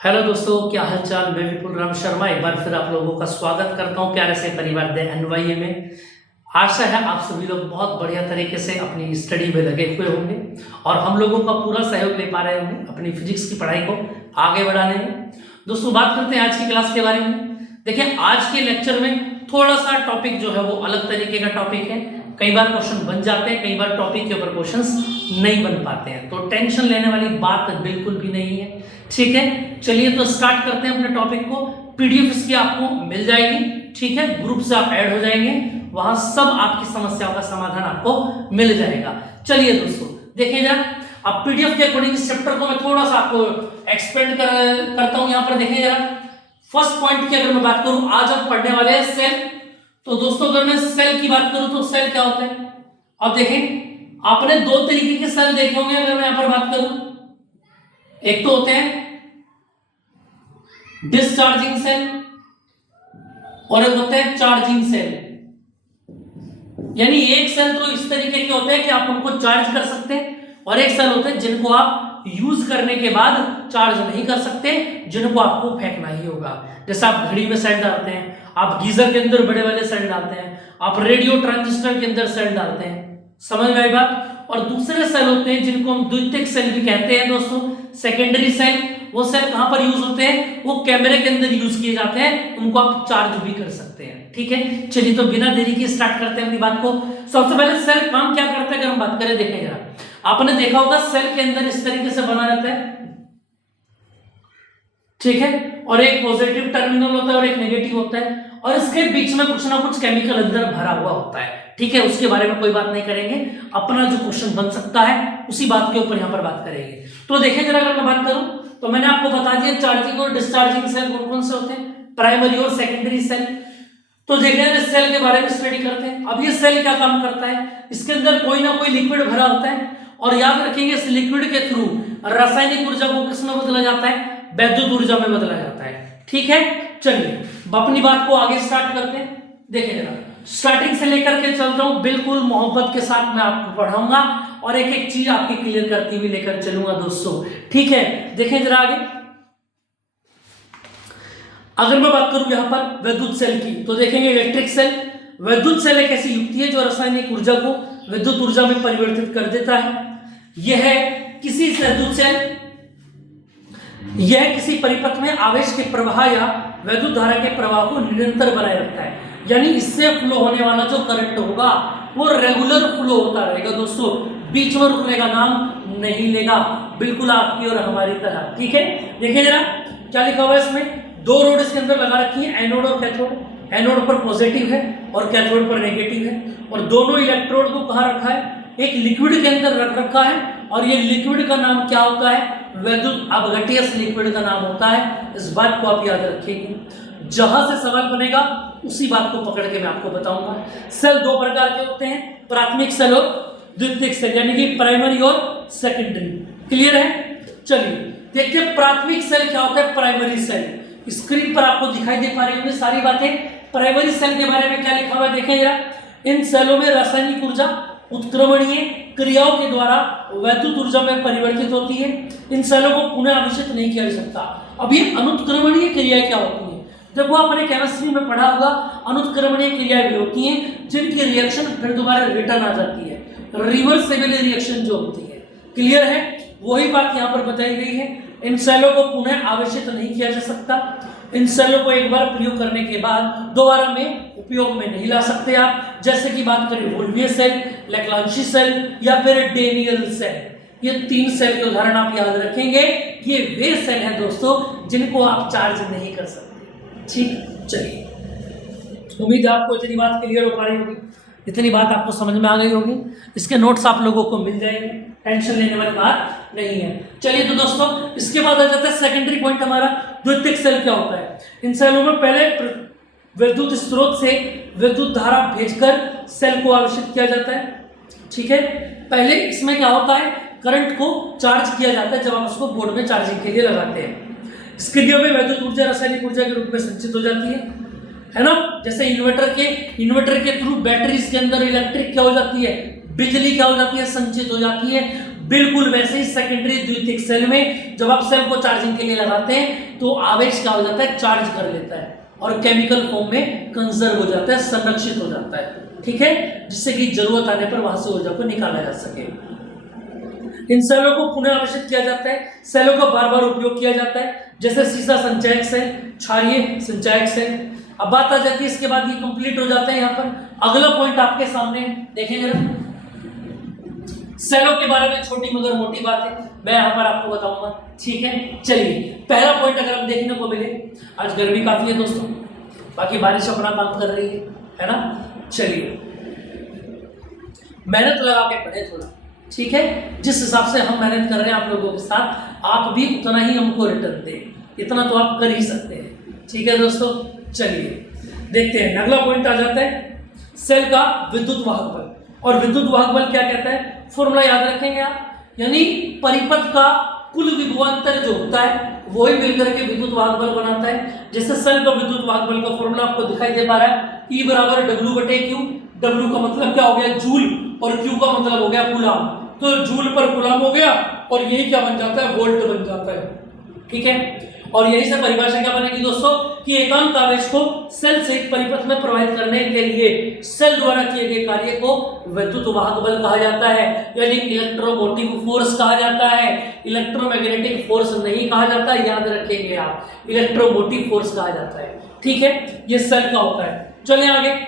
Hello दोस्तों, क्या हाल चाल। मैं विपुल राम शर्मा एक बार फिर आप लोगों का स्वागत करता हूं प्यारे से परिवार दे एनवाईए में। आशा है आप सभी लोग बहुत बढ़िया तरीके से अपनी स्टडी में लगे हुए होंगे और हम लोगों का पूरा सहयोग ले पा रहे होंगे अपनी फिजिक्स की पढ़ाई को आगे बढ़ाने में। दोस्तों, बात करते हैं आज की क्लास के बारे में। देखिए, आज के लेक्चर में थोड़ा सा टॉपिक जो है वो अलग तरीके का टॉपिक है। कई बार क्वेश्चन बन जाते हैं, कई बार टॉपिक के ऊपर क्वेश्चंस नहीं बन पाते हैं, तो टेंशन लेने वाली बात बिल्कुल भी नहीं है। ठीक है, चलिए तो स्टार्ट करते हैं अपने टॉपिक को। पीडीएफ इसकी आपको मिल जाएगी, ठीक है, ग्रुप से आप ऐड हो जाएंगे, वहां सब आपकी समस्याओं का समाधान आपको मिल जाएगा। चलिए दोस्तों, देखिए जरा, अब पीडीएफ के अकॉर्डिंग इस चैप्टर को मैं थोड़ा सा आपको एक्सपेंड करता हूं। यहां पर देखिए जरा, फर्स्ट पॉइंट की अगर मैं बात करूं, आज हम पढ़ने वाले हैं सेल। तो दोस्तों, अगर मैं सेल की बात करूं तो सेल क्या होता है। अब देखें, आपने दो तरीके के सेल देखे होंगे। अगर मैं यहां पर बात करूं, एक तो होते हैं डिस्चार्जिंग सेल और एक होते हैं चार्जिंग सेल। यानी एक सेल तो इस तरीके के होते हैं कि आप उनको चार्ज कर सकते हैं, और एक सेल होते हैं जिनको आप यूज करने के बाद चार्ज नहीं कर सकते, जिनको आपको फेंकना ही होगा। जैसे आप घड़ी में सेल डालते हैं, आप गीजर के अंदर बड़े वाले सेल डालते हैं, आप रेडियो ट्रांजिस्टर के अंदर सेल डालते हैं। समझ में आई बात। और दूसरे सेल होते हैं जिनको हम द्वितीयक सेल भी कहते हैं दोस्तों, सेकेंडरी सेल। वो सेल कहां पर यूज होते हैं, वो कैमरे के अंदर यूज किए जाते हैं, उनको आप चार्ज भी कर सकते हैं। ठीक है, चलिए तो बिना देरी के स्टार्ट करते हैं अपनी बात को। सबसे पहले सेल काम क्या करता है अगर हम बात करें, देखें जरा, आपने देखा होगा सेल के अंदर इस तरीके से बना रहता है, ठीक है, और एक पॉजिटिव टर्मिनल होता है और एक नेगेटिव होता है, और इसके बीच में कुछ ना कुछ केमिकल अंदर भरा हुआ होता है। ठीक है, उसके बारे में कोई बात नहीं करेंगे, अपना जो क्वेश्चन बन सकता है उसी बात के ऊपर यहां पर बात करेंगे। तो देखिए जरा, अगर मैं बात करूं तो मैंने आपको बता दिया चार्जिंग और डिस्चार्जिंग सेल कौन कौन से होते हैं, प्राइमरी और सेकेंडरी सेल। तो देखिए इस सेल के बारे में स्टडी करते हैं। अब ये सेल क्या काम करता है, इसके अंदर कोई ना कोई लिक्विड भरा होता है, और याद रखेंगे इस लिक्विड के थ्रू रासायनिक ऊर्जा को किसमें बदला जाता है, वैद्युत ऊर्जा में बदला जाता है। ठीक है, चलिए अपनी बात को आगे स्टार्ट करते हैं। देखिए जरा, स्टार्टिंग से लेकर के चलता हूं, बिल्कुल मोहब्बत के साथ मैं आपको पढ़ाऊंगा और एक एक चीज आपकी क्लियर करती हुई लेकर चलूंगा दोस्तों। ठीक है, देखें जरा आगे। अगर मैं बात करूं यहां पर विद्युत सेल की, तो देखेंगे इलेक्ट्रिक सेल। विद्युत सेल एक ऐसी युक्ति है जो रासायनिक ऊर्जा को विद्युत ऊर्जा में परिवर्तित कर देता है। यह किसी विद्युत सेल यह किसी परिपथ में आवेश के प्रवाह या वैद्युत धारा के प्रवाह को निरंतर बनाए रखता है। यानी इससे फ्लो होने वाला जो करंट होगा वो रेगुलर फ्लो होता रहेगा दोस्तों, बीच में रुकने का नाम नहीं लेगा, बिल्कुल आपकी और हमारी तरह। ठीक है, देखिए जरा क्या लिखा हुआ है इसमें, दो रोड इसके अंदर लगा रखी है, एनोड और कैथोड। एनोड पर पॉजिटिव है और कैथोड पर नेगेटिव है, और दोनों इलेक्ट्रोड को कहाँ रखा है, एक लिक्विड के अंदर रख रखा है, और ये लिक्विड का नाम क्या होता है, वैद्युत अपघट्य लिक्विड का नाम होता है। इस बात को आप याद रखिएगा, जहां से सवाल बनेगा उसी बात को पकड़ के मैं आपको बताऊंगा। सेल दो प्रकार के होते हैं, प्राथमिक सेल और द्वितीयक सेल, यानी कि प्राइमरी और सेकेंडरी। क्लियर है, चलिए देखिए प्राथमिक सेल क्या होता है, प्राइमरी सेल। स्क्रीन पर आपको दिखाई दे पा रही होंगी सारी बातें। प्राइमरी सेल के बारे में क्या लिखा हुआ है, देखें जरा, इन सेलों में रासायनिक ऊर्जा उत्क्रमणीय क्रियाओं के द्वारा वैद्युत ऊर्जा में परिवर्तित होती है। इन सेलों को पुनः आवेशित नहीं किया जा सकता। अब ये अनुत्क्रमणीय क्रियाएं क्या होती है, देखो आपने केमिस्ट्री में पढ़ा होगा, अनुत्क्रमणीय क्रियाएं भी होती हैं जिनकी रिएक्शन फिर दोबारा रिटर्न आ जाती है, रिवर्सिबल रिएक्शन जो होती है। क्लियर है, वही बात यहाँ पर बताई गई है। इन सेलों को पुनः आवेशित नहीं किया जा सकता। इन सेलों को एक बार प्रयोग करने के बाद दोबारा में उपयोग में नहीं ला सकते आप। जैसे कि बात करें वोल्विये सेल, लैग्रांजी सेल या फिर डेनियल सेल, ये तीन सेल के उदाहरण आप याद रखेंगे। ये वे सेल हैं दोस्तों जिनको आप चार्ज नहीं कर सकते। ठीक, चलिए उम्मीद है आपको इतनी बात क्लियर हो पा रही होगी, इतनी बात आपको समझ में आ गई होगी। इसके नोट्स आप लोगों को मिल जाएंगे, टेंशन लेने वाली बात नहीं है। चलिए तो दोस्तों, इसके बाद आ जाता है सेकेंडरी पॉइंट हमारा, द्वितीयक सेल क्या होता है। इन सेलों में पहले विद्युत स्रोत से विद्युत धारा भेजकर सेल को आवेशित किया जाता है। ठीक है, पहले इसमें क्या होता है, करंट को चार्ज किया जाता है जब आप उसको बोर्ड में चार्जिंग के लिए लगाते हैं। इस क्रिया में वैद्युत ऊर्जा रासायनिक ऊर्जा के रूप में संचित हो जाती है ना। जैसे इन्वर्टर के थ्रू बैटरीज के अंदर इलेक्ट्रिक क्या हो जाती है, बिजली क्या हो जाती है, संचित हो जाती है। बिल्कुल वैसे ही सेकेंडरी द्वितीयक सेल में जब आप सेल को चार्जिंग के लिए लगाते हैं तो आवेश क्या हो जाता है, चार्ज कर लेता है और केमिकल फॉर्म में कंजर्व हो जाता है, संरक्षित हो जाता है, ठीक है, जिससे कि जरूरत आने पर वहां से ऊर्जा को निकाला जा सके। इन सेलों को पुनः आवेशित किया जाता है, सेलों का बार बार उपयोग किया जाता है, जैसे सीसा संचयक सेल, क्षारीय संचयक सेल। अब बात आ जाती है, इसके बाद ये कंप्लीट हो जाता है। यहाँ पर अगला पॉइंट आपके सामने देखें जरा, सेलों के बारे में छोटी मगर मोटी बात है, मैं यहाँ पर आपको बताऊंगा, ठीक है। चलिए पहला पॉइंट अगर हम देखने को मिले, आज गर्मी काफी है दोस्तों, बाकी बारिश अपना काम कर रही है ना। चलिए मेहनत लगा के पढ़े थोड़ा, ठीक है, जिस हिसाब से हम मेहनत कर रहे हैं आप लोगों के साथ, आप भी उतना ही हमको रिटर्न दें, इतना तो आप कर ही सकते हैं, ठीक है दोस्तों। चलिए देखते हैं, अगला पॉइंट आ जाता है सेल का विद्युत वाहक बल। और विद्युत वाहक बल क्या कहता है, फॉर्मूला याद रखेंगे आप, यानी परिपथ का कुल विभवांतर जो होता है वही मिलकर के विद्युत वाहक बल बनाता है। जैसे सेल का विद्युत वाहक बल का फॉर्मूला आपको दिखाई दे पा रहा है, E बराबर W/Q। W का मतलब क्या हो गया, जूल, और Q का मतलब हो गया कूलाम। तो जूल पर कूलाम हो गया और यही क्या बन जाता है, वोल्ट बन जाता है, ठीक है। और यही से परिभाषा क्या बनेगी दोस्तों, कि एकांक आवेश को सेल से एक परिपथ में प्रवाहित करने के लिए सेल द्वारा किए गए कार्य को विद्युत वाहक बल कहा जाता है, यानी इलेक्ट्रोमोटिव फोर्स कहा जाता है, इलेक्ट्रोमैग्नेटिक फोर्स नहीं कहा जाता, याद रखेंगे आप, इलेक्ट्रोमोटिव फोर्स कहा जाता है, ठीक है। ये सेल का होता है। चलिए आगे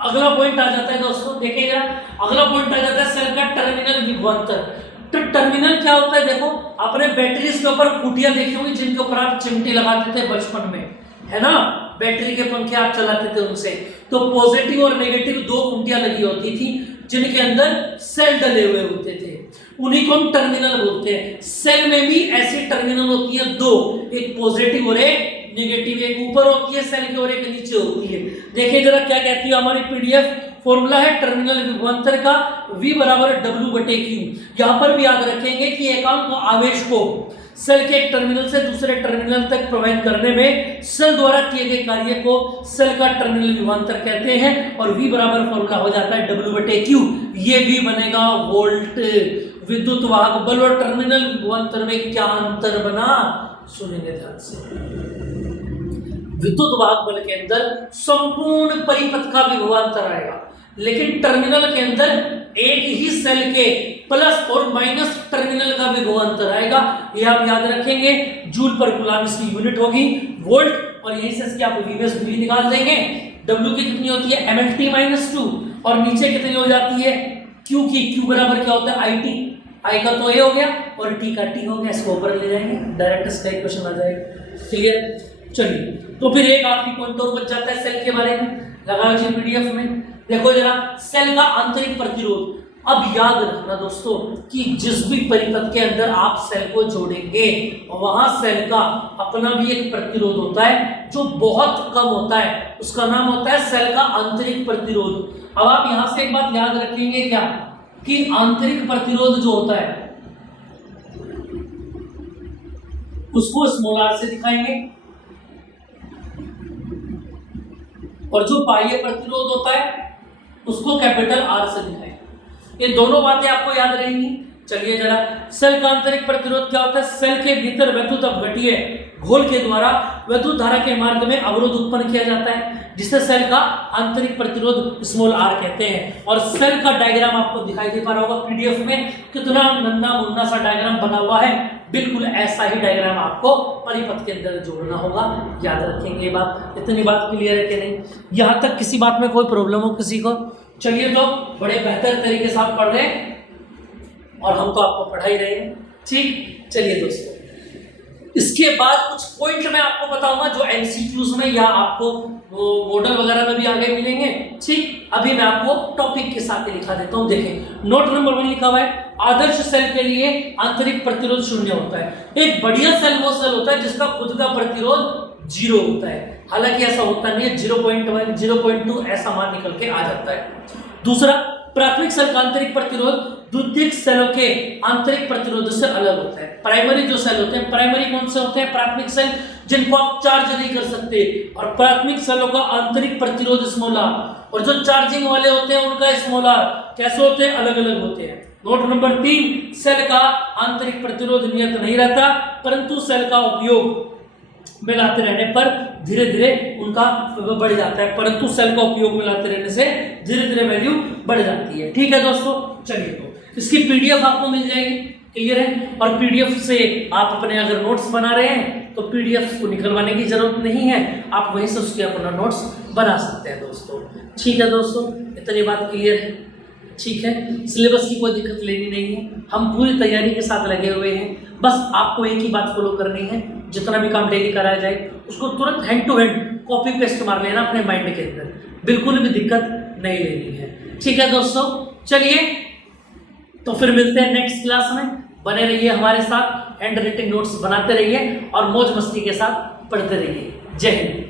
अगला पॉइंट आ जाता है दोस्तों, देखिएगा अगला पॉइंट आ जाता है सेल का टर्मिनल विभवांतर। तो टर्मिनल क्या होता है, देखो आपने बैटरीज के ऊपर खूंटियां देखी होंगी जिनके ऊपर आप चिमटी लगाते थे बचपन में, है ना, बैटरी के पंखे आप चलाते थे उनसे, तो पॉजिटिव और नेगेटिव दो खूंटियां लगी होती थी जिनके अंदर सेल डले हुए होते थे, उन्हीं को हम टर्मिनल बोलते हैं। सेल में भी ऐसी टर्मिनल होती है दो, एक पॉजिटिव और एक नेगेटिव, एक ऊपर होती है सेल की और एक नीचे होती है। देखिए जरा क्या कहती है हमारी पीडीएफ, फॉर्मूला है टर्मिनल विभवांतर का V बराबर W/Q। यहाँ पर भी याद रखेंगे कि एकांक आवेश को सेल के एक टर्मिनल से दूसरे टर्मिनल तक प्रवाहित करने में सेल द्वारा किए गए कार्य को सेल का टर्मिनल विभवांतर कहते हैं, और V बराबर फॉर्मूला हो जाता है W/Q। ये भी बनेगा वोल्ट। विद्युत वाहक बल और टर्मिनल विभवांतर में क्या अंतर बना, सुनेंगे ध्यान से। विद्युत वाहक बल के अंदर संपूर्ण परिपथ का विभवांतर आएगा, लेकिन टर्मिनल के अंदर एक ही सेल के प्लस और माइनस टर्मिनल का विभवांतर आएगा। ये आप याद रखेंगे, जूल पर कूलाम इसकी यूनिट होगी वोल्ट, और यहीं से इसकी आप वीएस दूरी निकाल देंगे। W की कितनी होती है, mlt-2, और नीचे कितनी हो जाती है, Q की। Q बराबर क्या होता है, IT। I का तो A हो गया और T का T हो गया, इसको ऊपर ले जाएंगे, डायरेक्ट इसका इक्वेशन आ जाएगा, क्लियर। चलिए तो फिर एक आखिरी पॉइंट और बच जाता है सेल के बारे में, लगाओ जी पीडीएफ में, देखो जरा सेल का आंतरिक प्रतिरोध। अब याद रखना दोस्तों कि जिस भी परिपथ के अंदर आप सेल को जोड़ेंगे वहां सेल का अपना भी एक प्रतिरोध होता है जो बहुत कम होता है, उसका नाम होता है सेल का आंतरिक प्रतिरोध। अब आप यहां से एक बात याद रखेंगे क्या, कि आंतरिक प्रतिरोध जो होता है उसको स्मॉल r से दिखाएंगे, और जो बाह्य प्रतिरोध होता है उसको कैपिटल R से दिखाएंगे। ये दोनों बातें आपको याद रहेंगी। चलिए जरा, सेल का आंतरिक प्रतिरोध क्या होता है, सेल के भीतर वैद्युत अपघटीय घोल के द्वारा वैद्युत धारा के मार्ग में अवरोध उत्पन्न किया जाता है, जिसे सेल का आंतरिक प्रतिरोध स्मॉल r कहते हैं। और सेल का डायग्राम आपको दिखाई दे पा रहा होगा पीडीएफ में, कितना नन्ना मुन्ना सा डायग्राम बना हुआ है, बिल्कुल ऐसा ही डायग्राम आपको परिपथ के अंदर जोड़ना होगा, याद रखेंगे ये बात। इतनी बात क्लियर है कि नहीं, यहाँ तक किसी बात में कोई प्रॉब्लम हो किसी को। चलिए तो बड़े बेहतर तरीके से आप पढ़ रहे हैं और हम तो आपको पढ़ा ही रहे हैं, ठीक। चलिए दोस्तों, इसके बाद कुछ पॉइंट मैं आपको बताऊंगा जो एमसीक्यूज में या आपको मॉडल वगैरह में भी आगे मिलेंगे, ठीक। अभी मैं आपको टॉपिक के साथ ही लिखा देता हूं, देखें नोट नंबर 1 लिखा हुआ है, आदर्श सेल के लिए आंतरिक प्रतिरोध 0 होता है। एक बढ़िया सेल वो सेल होता है जिसका खुद का प्रतिरोध 0 होता है, हालांकि ऐसा होता नहीं है, 0.1 0.2 ऐसा मान निकल के आ जाता है। दूसरा, प्राथमिक सेल का आंतरिक प्रतिरोध द्वितीयक सेलों के आंतरिक प्रतिरोध से अलग होता है। प्राइमरी जो सेल होते हैं, प्राइमरी कौन से होते हैं, प्राथमिक सेल जिनको आप चार्ज नहीं कर सकते, और प्राथमिक सेलों का आंतरिक प्रतिरोध स्मॉल r, और जो चार्जिंग वाले होते हैं उनका स्मॉल r। कैसे होते हैं, अलग अलग होते हैं, नोट नंबर 3, सेल का आंतरिक प्रतिरोध नियत नहीं रहता, परंतु सेल का उपयोग में लाते रहने पर धीरे धीरे उनका बढ़ जाता है, परंतु सेल का उपयोग में लाते रहने से धीरे धीरे वैल्यू बढ़ जाती है। ठीक है दोस्तों, चलिए तो इसकी पीडीएफ आपको मिल जाएगी, क्लियर है। और पीडीएफ से आप अपने अगर नोट्स बना रहे हैं तो पीडीएफ को निकलवाने की जरूरत नहीं है, आप वहीं से उसके अपना नोट्स बना सकते हैं दोस्तों। ठीक है दोस्तों, इतनी बात क्लियर है। ठीक है, सिलेबस की कोई दिक्कत लेनी नहीं है, हम पूरी तैयारी के साथ लगे हुए हैं। बस आपको एक ही बात फॉलो करनी है, जितना भी काम डेली कराया जाए उसको तुरंत hand to hand copy paste मार लेना अपने माइंड के अंदर, बिल्कुल भी दिक्कत नहीं लेनी है। ठीक है दोस्तों, चलिए तो फिर मिलते हैं नेक्स्ट क्लास में। बने रहिए हमारे साथ, हैंड राइटिंग नोट्स बनाते रहिए और मौज मस्ती के साथ पढ़ते रहिए। जय हिंद।